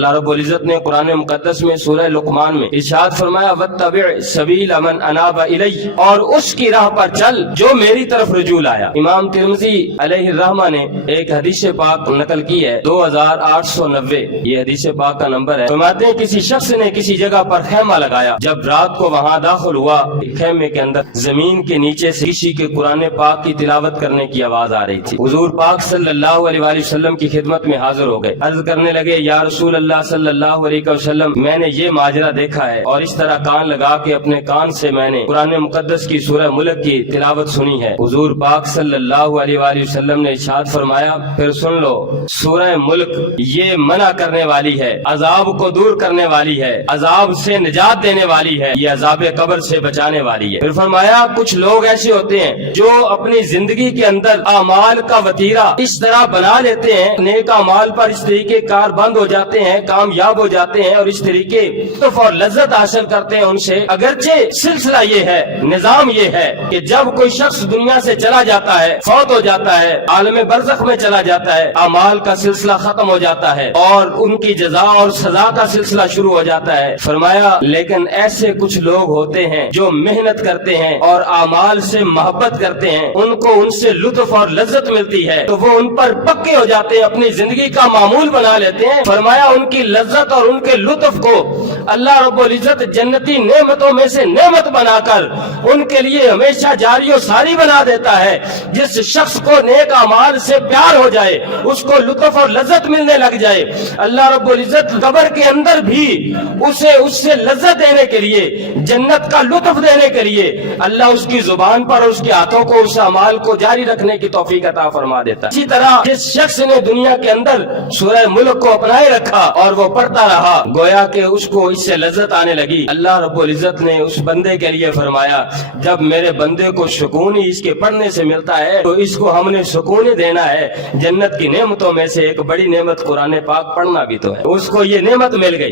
اللہ رب العزت نے قرآن مقدس میں سورہ لقمان میں ارشاد فرمایا واتبع سبیل من اناب الی، اور اس کی راہ پر چل جو میری طرف رجوع آیا۔ امام ترمذی علیہ الرحمہ نے ایک حدیث پاک نقل کی ہے 2890، یہ حدیث پاک کا نمبر ہے۔ فرماتے ہیں کسی شخص نے کسی جگہ پر خیمہ لگایا، جب رات کو وہاں داخل ہوا، خیمے کے اندر زمین کے نیچے سے کسی کے قرآن پاک کی تلاوت کرنے کی آواز آ رہی تھی۔ حضور پاک صلی اللہ علیہ وآلہ وسلم کی خدمت میں حاضر ہو گئے، عرض کرنے لگے یا رسول اللہ صلی اللہ علیہ وسلم، میں نے یہ ماجرا دیکھا ہے اور اس طرح کان لگا کے اپنے کان سے میں نے قرآن مقدس کی سورہ ملک کی تلاوت سنی ہے۔ حضور پاک صلی اللہ علیہ وآلہ وسلم نے ارشاد فرمایا پھر سن لو، سورہ ملک یہ منع کرنے والی ہے، عذاب کو دور کرنے والی ہے، عذاب سے نجات دینے والی ہے، یہ عذاب قبر سے بچانے والی ہے۔ پھر فرمایا کچھ لوگ ایسے ہوتے ہیں جو اپنی زندگی کے اندر اعمال کا وتیرہ اس طرح بنا لیتے ہیں، نیک اعمال پر اس طریقے کار بند ہو جاتے ہیں، کامیاب ہو جاتے ہیں اور اس طریقے لطف اور لذت حاصل کرتے ہیں ان سے۔ اگرچہ سلسلہ یہ ہے، نظام یہ ہے کہ جب کوئی شخص دنیا سے چلا جاتا ہے، فوت ہو جاتا ہے، عالم برزخ میں چلا جاتا ہے، اعمال کا سلسلہ ختم ہو جاتا ہے اور ان کی جزا اور سزا کا سلسلہ شروع ہو جاتا ہے۔ فرمایا لیکن ایسے کچھ لوگ ہوتے ہیں جو محنت کرتے ہیں اور اعمال سے محبت کرتے ہیں، ان کو ان سے لطف اور لذت ملتی ہے تو وہ ان پر پکے ہو جاتے ہیں، اپنی زندگی کا معمول بنا لیتے ہیں۔ فرمایا ان کی لذت اور ان کے لطف کو اللہ رب العزت جنتی نعمتوں میں سے نعمت بنا کر ان کے لیے ہمیشہ جاری و ساری بنا دیتا ہے۔ جس شخص کو نیک اعمال سے پیار ہو جائے، اس کو لطف اور لذت ملنے لگ جائے، اللہ رب العزت قبر کے اندر بھی اسے اس سے لذت دینے کے لیے، جنت کا لطف دینے کے لیے اللہ اس کی زبان پر اور اس کے ہاتھوں کو اس اعمال کو جاری رکھنے کی توفیق عطا فرما دیتا ہے۔ اسی طرح جس شخص نے دنیا کے اندر سورہ ملک کو اپنائے رکھا اور وہ پڑھتا رہا، گویا کہ اس کو اس سے لذت آنے لگی، اللہ رب العزت نے اس بندے کے لیے فرمایا جب میرے بندے کو سکون ہی اس کے پڑھنے سے ملتا ہے تو اس کو ہم نے سکون ہی دینا ہے۔ جنت کی نعمتوں میں سے ایک بڑی نعمت قرآن پاک پڑھنا بھی تو ہے، اس کو یہ نعمت مل گئی۔